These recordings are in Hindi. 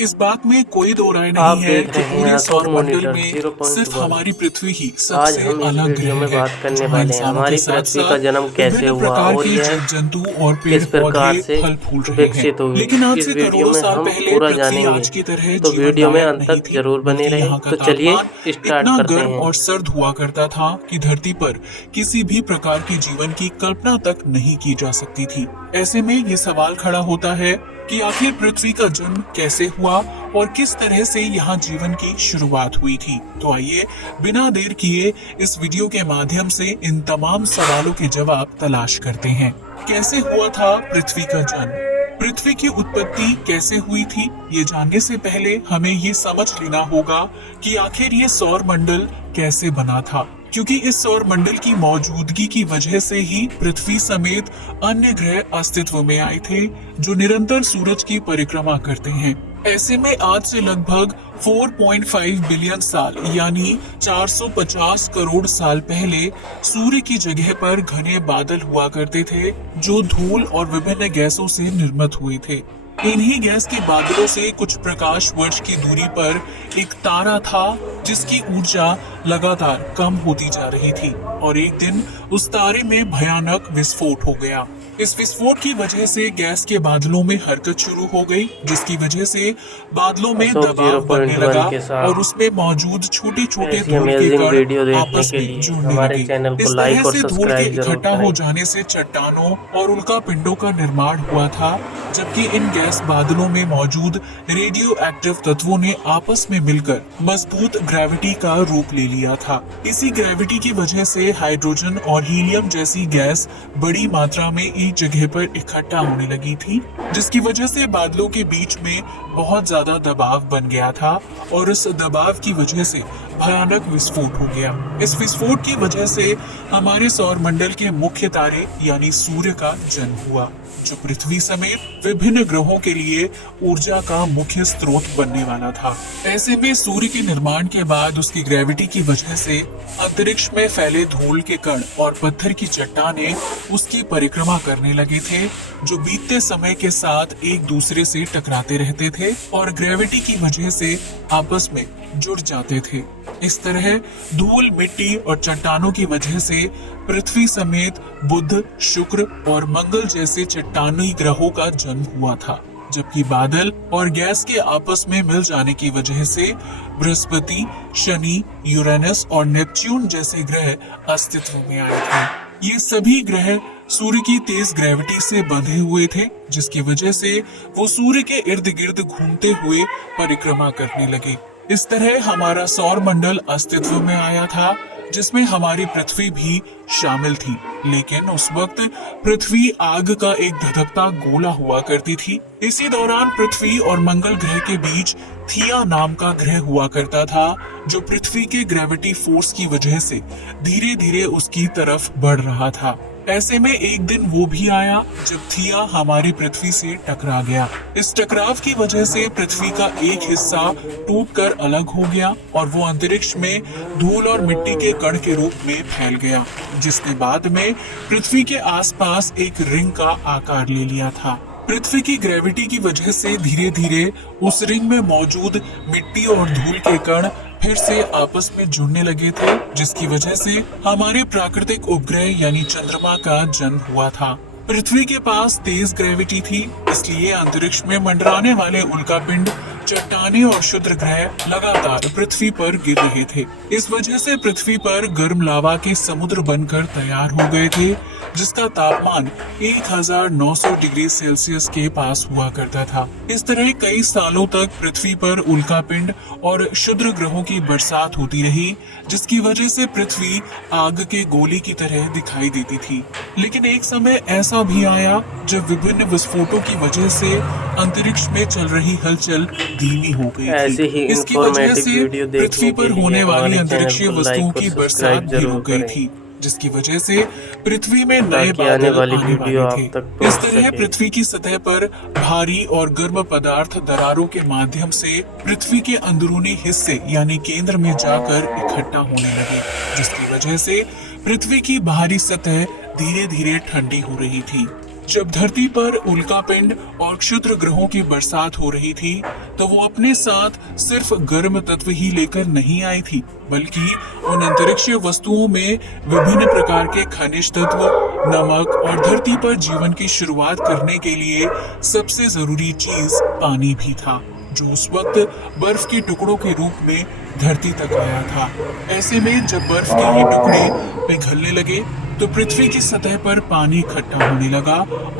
इस बात में कोई दो राय आप नहीं है देख कि रहे हैं पूरे आथर सौर मंडल मॉनिटर में सिर्फ 0.1। हमारी पृथ्वी ही आज सबसे हम इस अलग वीडियो ग्रह में है, बात करने जहाँ वाले हैं इंसानों के हमारी साथ पृथ्वी का साथ जन्म कैसे विभिन्न हुआ प्रकार और के यह जीव जंतु और पेड़ किस पौधे प्रकार से फल फूल रहे हैं। विकसित हुई। लेकिन आज इस से वीडियो करोड़ों में साल हम पहले पूरा पृथ्वी जानेंगे, आज की तरह तो जीवन वीडियो में लायक अंत नहीं तक थी, जरूर बने बल्कि रहें। यहाँ का तो चलिए तापमान स्टार्ट इतना करते गर्म हैं। और सर्द हुआ करता था कि धरती पर किसी भी प्रकार के जीवन की कल्पना तक नहीं की जा सकती थी। ऐसे में ये सवाल खड़ा होता है कि आखिर पृथ्वी का जन्म कैसे हुआ और किस तरह से यहाँ जीवन की शुरुआत हुई थी। तो आइए बिना देर किए इस वीडियो के माध्यम से इन तमाम सवालों के जवाब तलाश करते हैं। कैसे हुआ था पृथ्वी का जन्म? पृथ्वी की उत्पत्ति कैसे हुई थी, ये जानने से पहले हमें ये समझ लेना होगा कि आखिर ये सौर मंडल कैसे बना था, क्योंकि इस सौर मंडल की मौजूदगी की वजह से ही पृथ्वी समेत अन्य ग्रह अस्तित्व में आए थे जो निरंतर सूरज की परिक्रमा करते हैं। ऐसे में आज से लगभग 4.5 बिलियन साल यानी 450 करोड़ साल पहले सूर्य की जगह पर घने बादल हुआ करते थे जो धूल और विभिन्न गैसों से निर्मित हुए थे। इन्हीं गैस के बादलों से कुछ प्रकाश वर्ष की दूरी पर एक तारा था जिसकी ऊर्जा लगातार कम होती जा रही थी और एक दिन उस तारे में भयानक विस्फोट हो गया। इस विस्फोट की वजह से गैस के बादलों में हरकत शुरू हो गई, जिसकी वजह से बादलों में अशोक दबाव बढ़ने 0.1 लगा के और साथ उसमें मौजूद छोटे छोटे ऐसी धूल के अमेजिंग कण वीडियो देखने आपस के में लिए जुड़ने हमारे लगे। चैनल को इस लाइक तरह और से धूल के सब्सक्राइब जरूर इकट्ठा हो करें। जाने से चट्टानों और उल्का पिंडों का निर्माण हुआ था, जबकि इन गैस बादलों में मौजूद रेडियो एक्टिव तत्वों ने आपस में मिलकर मजबूत ग्रेविटी का रूप ले लिया था। इसी ग्रेविटी की वजह से हाइड्रोजन और हीलियम जैसी गैस बड़ी मात्रा में एक जगह पर इकट्ठा होने लगी थी, जिसकी वजह से बादलों के बीच में बहुत ज्यादा दबाव बन गया था और इस दबाव की वजह से भयानक विस्फोट हो गया। इस विस्फोट की वजह से हमारे सौर मंडल के मुख्य तारे यानी सूर्य का जन्म हुआ, जो पृथ्वी समेत विभिन्न ग्रहों के लिए ऊर्जा का मुख्य स्रोत बनने वाला था। ऐसे में सूर्य के निर्माण के बाद उसकी ग्रेविटी की वजह से अंतरिक्ष में फैले धूल के कण और पत्थर की चट्टानें उसकी परिक्रमा करने लगे थे, जो बीतते समय के साथ एक दूसरे से टकराते रहते थे और ग्रेविटी की वजह से आपस में जुड़ जाते थे। इस तरह धूल, मिट्टी और चट्टानों की वजह से पृथ्वी समेत बुध, शुक्र और मंगल जैसे चट्टानी ग्रहों का जन्म हुआ था, जबकि बादल और गैस के आपस में मिल जाने की वजह से बृहस्पति, शनि, यूरेनस और नेपच्यून जैसे ग्रह अस्तित्व में आए थे। ये सभी ग्रह सूर्य की तेज ग्रेविटी से बंधे हुए थे, जिसकी वजह से वो सूर्य के इर्द गिर्द घूमते हुए परिक्रमा करने लगे। इस तरह हमारा सौर मंडल अस्तित्व में आया था, जिसमें हमारी पृथ्वी भी शामिल थी। लेकिन उस वक्त पृथ्वी आग का एक धधकता गोला हुआ करती थी। इसी दौरान पृथ्वी और मंगल ग्रह के बीच थिया नाम का ग्रह हुआ करता था, जो पृथ्वी के ग्रेविटी फोर्स की वजह से धीरे धीरे उसकी तरफ बढ़ रहा था। ऐसे में एक दिन वो भी आया जब थिया हमारी पृथ्वी से टकरा गया। इस टकराव की वजह से पृथ्वी का एक हिस्सा टूटकर अलग हो गया और वो अंतरिक्ष में धूल और मिट्टी के कण के रूप में फैल गया, जिसने बाद में पृथ्वी के आसपास एक रिंग का आकार ले लिया था। पृथ्वी की ग्रेविटी की वजह से धीरे धीरे उस रिंग में मौजूद मिट्टी और धूल के कण फिर से आपस में जुड़ने लगे थे, जिसकी वजह से हमारे प्राकृतिक उपग्रह यानी चंद्रमा का जन्म हुआ था। पृथ्वी के पास तेज ग्रेविटी थी, इसलिए अंतरिक्ष में मंडराने वाले उल्कापिंड, चट्टानें और क्षुद्र ग्रह लगातार पृथ्वी पर गिर रहे थे। इस वजह से पृथ्वी पर गर्म लावा के समुद्र बनकर तैयार हो गए थे, जिसका तापमान 1900 डिग्री सेल्सियस के पास हुआ करता था। इस तरह कई सालों तक पृथ्वी पर उल्कापिंड और क्षुद्र ग्रहों की बरसात होती रही, जिसकी वजह से पृथ्वी आग के गोले की तरह दिखाई देती थी। लेकिन एक समय ऐसा भी आया जब विभिन्न विस्फोटों की वजह से अंतरिक्ष में चल रही हलचल धीमी हो गई ऐसे थी। ही इसकी वजह इंफॉर्मेटिव से वीडियो पृथ्वी देखने पर के लिए होने वाली हमारे अंतरिक्षीय चैनल को वस्तुओं लाइक और की बरसात सब्सक्राइब भी जरूर रुक गई करें, थी, जिसकी वजह से पृथ्वी में नए ताकि आने बादल वाली आने वीडियो वाले आप थे। तक इस पहुंच तरह सके। पृथ्वी की सतह पर भारी और गर्म पदार्थ दरारों के माध्यम से पृथ्वी के अंदरूनी हिस्से यानी केंद्र में जाकर इकट्ठा होने लगे, जिसकी वजह से पृथ्वी की बाहरी सतह धीरे धीरे ठंडी हो रही थी। जब धरती पर उल्कापिंड और क्षुद्र ग्रहों की बरसात हो रही थी, तो वो अपने साथ सिर्फ गर्म तत्व ही लेकर नहीं आई थी, बल्कि उन अंतरिक्षीय वस्तुओं में विभिन्न प्रकार के खनिज तत्व, नमक और धरती पर जीवन की शुरुआत करने के लिए सबसे जरूरी चीज पानी भी था, जो उस वक्त बर्फ के टुकड़ों के रूप में धरती तक आया था। ऐसे में जब बर्फ के ये टुकड़े पिघलने लगे तो पृथ्वी की सतह पर पानी इकट्ठा होने लगा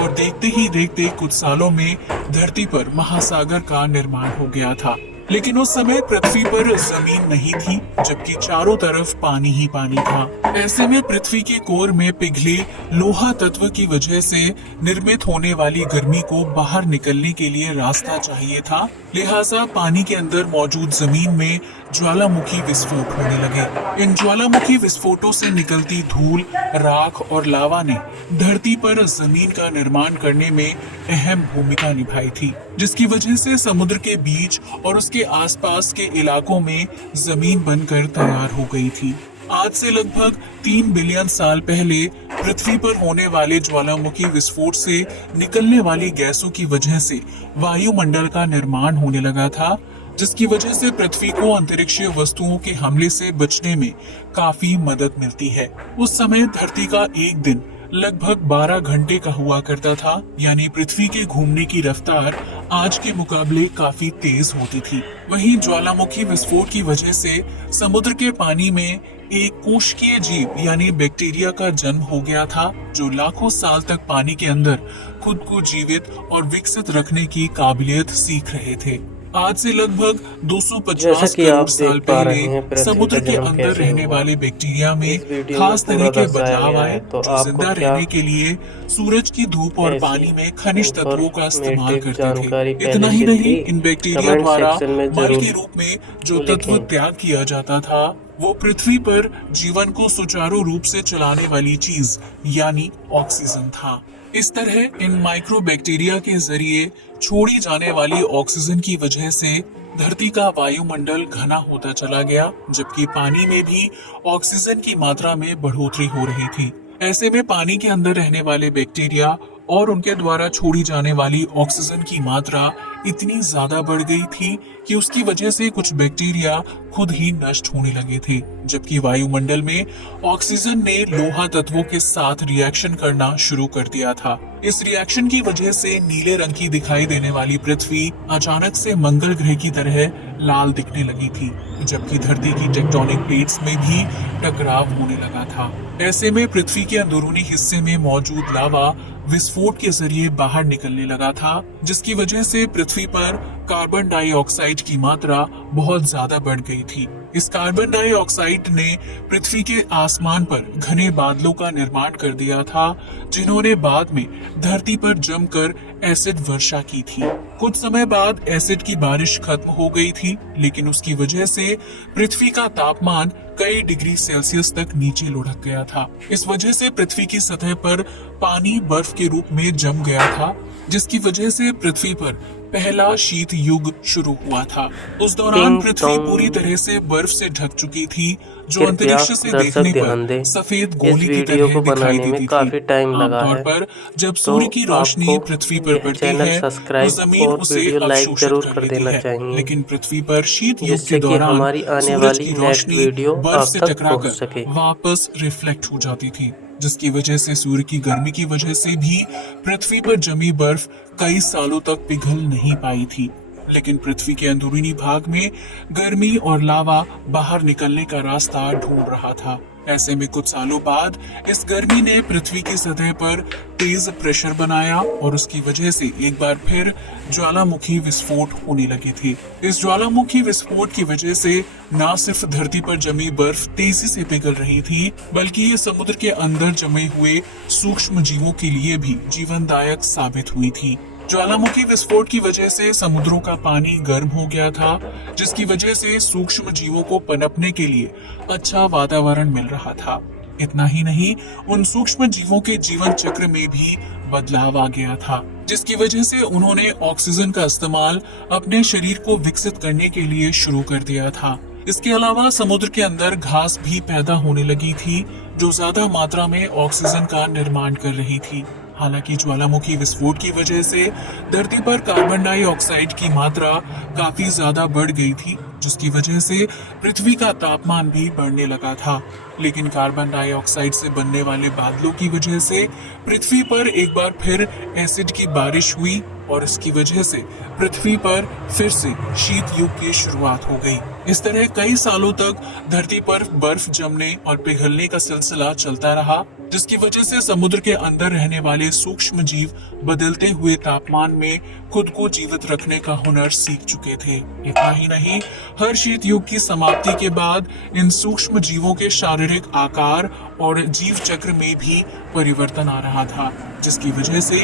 और देखते ही देखते कुछ सालों में धरती पर महासागर का निर्माण हो गया था। लेकिन उस समय पृथ्वी पर जमीन नहीं थी, जबकि चारों तरफ पानी ही पानी था। ऐसे में पृथ्वी के कोर में पिघले लोहा तत्व की वजह से निर्मित होने वाली गर्मी को बाहर निकलने के लिए रास्ता चाहिए था। लिहाजा पानी के अंदर मौजूद जमीन में ज्वालामुखी विस्फोट होने लगे। इन ज्वालामुखी विस्फोटों से निकलती धूल, राख और लावा ने धरती पर जमीन का निर्माण करने में अहम भूमिका निभाई थी, जिसकी वजह से समुद्र के बीच और उसके आसपास के इलाकों में जमीन बनकर तैयार हो गई थी। आज से लगभग 3 बिलियन साल पहले पृथ्वी पर होने वाले ज्वालामुखी विस्फोट से निकलने वाली गैसों की वजह से वायुमंडल का निर्माण होने लगा था, जिसकी वजह से पृथ्वी को अंतरिक्षीय वस्तुओं के हमले से बचने में काफी मदद मिलती है। उस समय धरती का एक दिन लगभग 12 घंटे का हुआ करता था, यानी पृथ्वी के घूमने की रफ्तार आज के मुकाबले काफी तेज होती थी। वहीं ज्वालामुखी विस्फोट की वजह से समुद्र के पानी में एक कोशिकीय जीव यानी बैक्टीरिया का जन्म हो गया था, जो लाखों साल तक पानी के अंदर खुद को जीवित और विकसित रखने की काबिलियत सीख रहे थे। आज से लगभग 250 करोड़ साल पहले समुद्र के अंदर रहने वाले बैक्टीरिया में खास तरह के बदलाव आए, जो जिंदा रहने के लिए सूरज की धूप और पानी में खनिज तत्वों का इस्तेमाल करते थे। इतना ही नहीं, इन बैक्टीरिया द्वारा मल के रूप में जो तत्व त्याग किया जाता था, वो पृथ्वी पर जीवन को सुचारू रूप से चलाने वाली चीज यानी ऑक्सीजन था। इस तरह इन माइक्रोबैक्टीरिया के जरिए छोड़ी जाने वाली ऑक्सीजन की वजह से धरती का वायुमंडल घना होता चला गया, जबकि पानी में भी ऑक्सीजन की मात्रा में बढ़ोतरी हो रही थी। ऐसे में पानी के अंदर रहने वाले बैक्टीरिया और उनके द्वारा छोड़ी जाने वाली ऑक्सीजन की मात्रा इतनी ज्यादा बढ़ गई थी कि उसकी वजह से कुछ बैक्टीरिया खुद ही नष्ट होने लगे थे, जबकि वायुमंडल में ऑक्सीजन ने लोहा तत्वों के साथ रिएक्शन करना शुरू कर दिया था। इस रिएक्शन की वजह से नीले रंग की दिखाई देने वाली पृथ्वी अचानक से मंगल ग्रह की तरह लाल दिखने लगी थी, जबकि धरती की टेक्टोनिक प्लेट्स में भी टकराव होने लगा था। ऐसे में पृथ्वी के अंदरूनी हिस्से में मौजूद लावा विस्फोट के जरिए बाहर निकलने लगा था, जिसकी वजह से पृथ्वी पर कार्बन डाइऑक्साइड की मात्रा बहुत ज्यादा बढ़ गई थी। इस कार्बन डाइऑक्साइड ने पृथ्वी के आसमान पर घने बादलों का निर्माण कर दिया था, जिन्होंने बाद में धरती पर जमकर एसिड वर्षा की थी। कुछ समय बाद एसिड की बारिश खत्म हो गई थी, लेकिन उसकी वजह से पृथ्वी का तापमान कई डिग्री सेल्सियस तक नीचे लुढ़क गया था। इस वजह से पृथ्वी की सतह पर पानी बर्फ के रूप में जम गया था, जिसकी वजह से पृथ्वी पर पहला शीत युग शुरू हुआ था। उस दौरान पृथ्वी पूरी तरह से बर्फ से ढक चुकी थी, जो अंतरिक्ष से देखने पर सफेद गोली की तरह दिखाई देती थी। आमतौर पर जब सूर्य की रोशनी पृथ्वी पर पड़ती है तो जमीन उसे अवशोषित कर लेती है, लेकिन पृथ्वी पर शीत युग के दौरान सूरज की रोशनी बर्फ से टकराकर वापस रिफ्लेक्ट हो जाती थी, जिसकी वजह से सूर्य की गर्मी की वजह से भी पृथ्वी पर जमी बर्फ कई सालों तक पिघल नहीं पाई थी। लेकिन पृथ्वी के अंदरूनी भाग में गर्मी और लावा बाहर निकलने का रास्ता ढूंढ रहा था। ऐसे में कुछ सालों बाद इस गर्मी ने पृथ्वी की सतह पर तेज प्रेशर बनाया और उसकी वजह से एक बार फिर ज्वालामुखी विस्फोट होने लगे थे। इस ज्वालामुखी विस्फोट की वजह से न सिर्फ धरती पर जमी बर्फ तेजी से पिघल रही थी, बल्कि ये समुद्र के अंदर जमे हुए सूक्ष्म जीवों के लिए भी जीवनदायक साबित हुई थी। ज्वालामुखी विस्फोट की वजह से समुद्रों का पानी गर्म हो गया था, जिसकी वजह से सूक्ष्म जीवों को पनपने के लिए अच्छा वातावरण मिल रहा था। इतना ही नहीं, उन सूक्ष्म जीवों के जीवन चक्र में भी बदलाव आ गया था, जिसकी वजह से उन्होंने ऑक्सीजन का इस्तेमाल अपने शरीर को विकसित करने के लिए शुरू कर दिया था। इसके अलावा समुद्र के अंदर घास भी पैदा होने लगी थी, जो ज्यादा मात्रा में ऑक्सीजन का निर्माण कर रही थी। हालांकि ज्वालामुखी विस्फोट की वजह से धरती पर कार्बन डाइऑक्साइड की मात्रा काफी ज्यादा बढ़ गई थी, जिसकी वजह से पृथ्वी का तापमान भी बढ़ने लगा था। लेकिन कार्बन डाइऑक्साइड से बनने वाले बादलों की वजह से पृथ्वी पर एक बार फिर एसिड की बारिश हुई और इसकी वजह से पृथ्वी पर फिर से शीत युग की शुरुआत हो गई। इस तरह कई सालों तक धरती पर बर्फ जमने और पिघलने का सिलसिला चलता रहा, जिसकी वजह से समुद्र के अंदर रहने वाले सूक्ष्म जीव बदलते हुए तापमान में खुद को जीवित रखने का हुनर सीख चुके थे। इतना ही नहीं, हर शीत युग की समाप्ति के बाद इन सूक्ष्म जीवों के शारीरिक आकार और जीव चक्र में भी परिवर्तन आ रहा था, जिसकी वजह से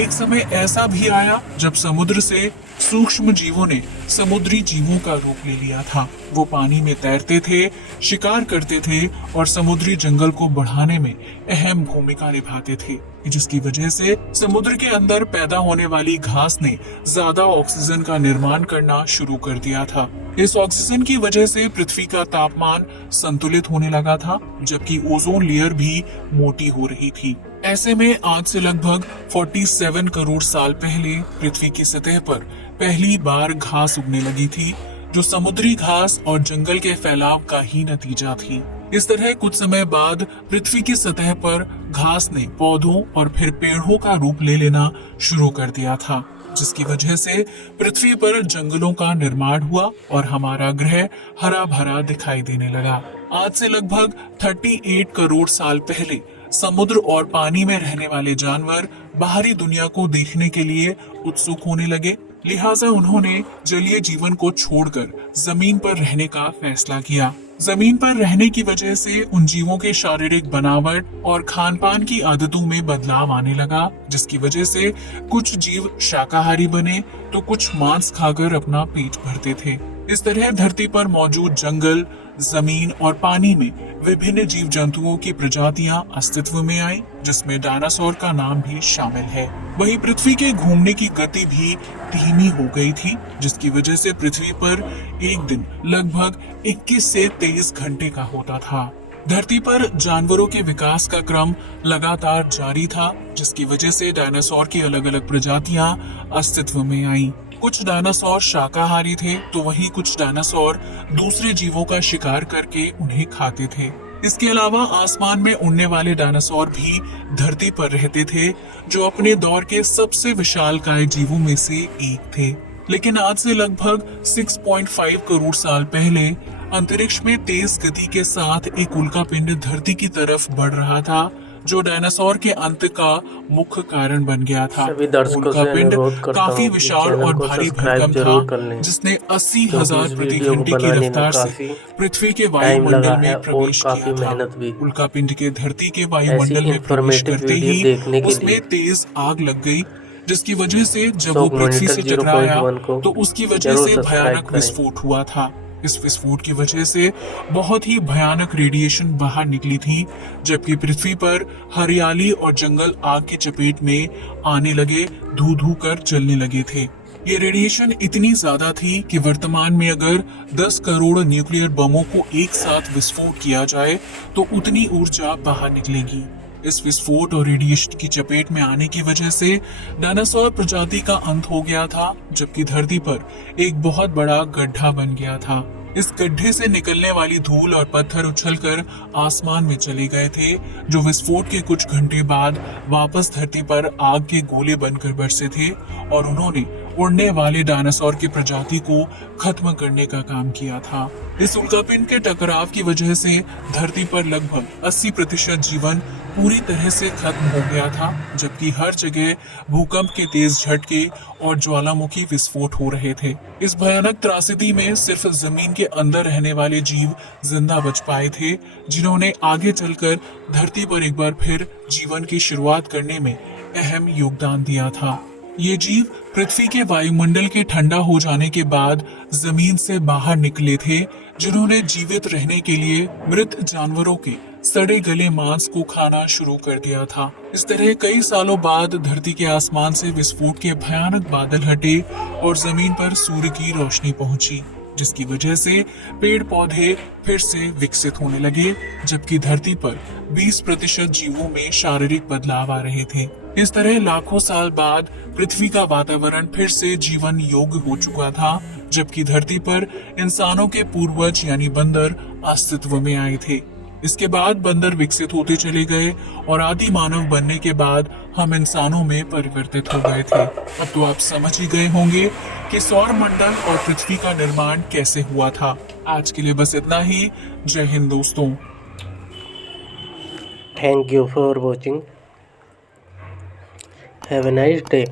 एक समय ऐसा भी आया जब समुद्र से सूक्ष्म जीवों ने समुद्री जीवों का रूप ले लिया था। वो पानी में तैरते थे, शिकार करते थे और समुद्री जंगल को बढ़ाने में अहम भूमिका निभाते थे, जिसकी वजह से समुद्र के अंदर पैदा होने वाली घास ने ज्यादा ऑक्सीजन का निर्माण करना शुरू कर दिया था। इस ऑक्सीजन की वजह से पृथ्वी का तापमान संतुलित होने लगा था, जबकि ओजोन लेयर भी मोटी हो रही थी। ऐसे में आज से लगभग 47 करोड़ साल पहले पृथ्वी की सतह पर पहली बार घास उगने लगी थी, जो समुद्री घास और जंगल के फैलाव का ही नतीजा थी। इस तरह कुछ समय बाद पृथ्वी की सतह पर घास ने पौधों और फिर पेड़ों का रूप ले लेना शुरू कर दिया था, जिसकी वजह से पृथ्वी पर जंगलों का निर्माण हुआ और हमारा ग्रह हरा भरा दिखाई देने लगा। आज से लगभग 38 करोड़ साल पहले समुद्र और पानी में रहने वाले जानवर बाहरी दुनिया को देखने के लिए उत्सुक होने लगे, लिहाजा उन्होंने जलीय जीवन को छोड़कर जमीन पर रहने का फैसला किया। जमीन पर रहने की वजह से उन जीवों के शारीरिक बनावट और खान पान की आदतों में बदलाव आने लगा, जिसकी वजह से कुछ जीव शाकाहारी बने तो कुछ मांस खाकर अपना पेट भरते थे। इस तरह धरती पर मौजूद जंगल, जमीन और पानी में विभिन्न जीव जंतुओं की प्रजातियां अस्तित्व में आई, जिसमें डायनासोर का नाम भी शामिल है। वहीं पृथ्वी के घूमने की गति भी धीमी हो गई थी, जिसकी वजह से पृथ्वी पर एक दिन लगभग 21 से 23 घंटे का होता था। धरती पर जानवरों के विकास का क्रम लगातार जारी था, जिसकी वजह से डायनासोर की अलग अलग प्रजातियां अस्तित्व में आईं। कुछ डायनासोर शाकाहारी थे, तो वहीं कुछ डायनासोर दूसरे जीवों का शिकार करके उन्हें खाते थे। इसके अलावा आसमान में उड़ने वाले डायनासोर भी धरती पर रहते थे, जो अपने दौर के सबसे विशालकाय जीवों में से एक थे। लेकिन आज से लगभग 6.5 करोड़ साल पहले अंतरिक्ष में तेज गति के साथ एक उल्कापिंड धरती की तरफ बढ़ रहा था, जो डायनासोर के अंत का मुख्य कारण बन गया था। उल्कापिंड काफी विशाल और भारी भरकम था, जिसने 80,000 प्रति घंटे की रफ्तार से पृथ्वी के वायुमंडल में प्रवेश किया था। उल्कापिंड के धरती के वायुमंडल में प्रवेश करते ही उसमें तेज आग लग गई, जिसकी वजह से जब वो पृथ्वी से टकराया तो उसकी वजह से भयानक विस्फोट हुआ था। इस विस्फोट की वजह से बहुत ही भयानक रेडिएशन बाहर निकली थी, जबकि पृथ्वी पर हरियाली और जंगल आग की चपेट में आने लगे, धू धू कर जलने लगे थे। ये रेडिएशन इतनी ज्यादा थी कि वर्तमान में अगर 10 करोड़ न्यूक्लियर बमों को एक साथ विस्फोट किया जाए तो उतनी ऊर्जा बाहर निकलेगी। इस विस्फोट और रेडिएशन की चपेट में आने की वजह से डायनासोर प्रजाति का अंत हो गया था, जबकि धरती पर एक बहुत बड़ा गड्ढा बन गया था। इस गड्ढे से निकलने वाली धूल और पत्थर उछलकर आसमान में चले गए थे, जो विस्फोट के कुछ घंटे बाद वापस धरती पर आग के गोले बनकर बरसे थे और उन्होंने उड़ने वाले डायनासोर की प्रजाति को खत्म करने का काम किया था। इस उल्कापिंड के टकराव की वजह से धरती पर लगभग 80% जीवन पूरी तरह से खत्म हो गया था, जबकि हर जगह भूकंप के तेज झटके और ज्वालामुखी विस्फोट हो रहे थे। इस भयानक त्रासदी में सिर्फ जमीन के अंदर रहने वाले जीव जिंदा बच पाए थे, जिन्होंने आगे चलकर धरती पर एक बार फिर जीवन की शुरुआत करने में अहम योगदान दिया था। ये जीव पृथ्वी के वायुमंडल के ठंडा हो जाने के बाद जमीन से बाहर निकले थे, जिन्होंने जीवित रहने के लिए मृत जानवरों के सड़े गले मांस को खाना शुरू कर दिया था। इस तरह कई सालों बाद धरती के आसमान से विस्फोट के भयानक बादल हटे और जमीन पर सूर्य की रोशनी पहुंची, जिसकी वजह से पेड़ पौधे फिर से विकसित होने लगे, जबकि धरती पर 20% जीवों में शारीरिक बदलाव आ रहे थे। इस तरह लाखों साल बाद पृथ्वी का वातावरण फिर से जीवन योग्य हो चुका था, जबकि धरती पर इंसानों के पूर्वज यानी बंदर अस्तित्व में आए थे। इसके बाद बंदर विकसित होते चले गए और आदि मानव बनने के बाद हम इंसानों में परिवर्तित हो गए थे। अब तो आप समझ ही गए होंगे कि सौर मंडल और पृथ्वी का निर्माण कैसे हुआ था। आज के लिए बस इतना ही। जय हिंद दोस्तों। Thank you for watching. Have a nice day.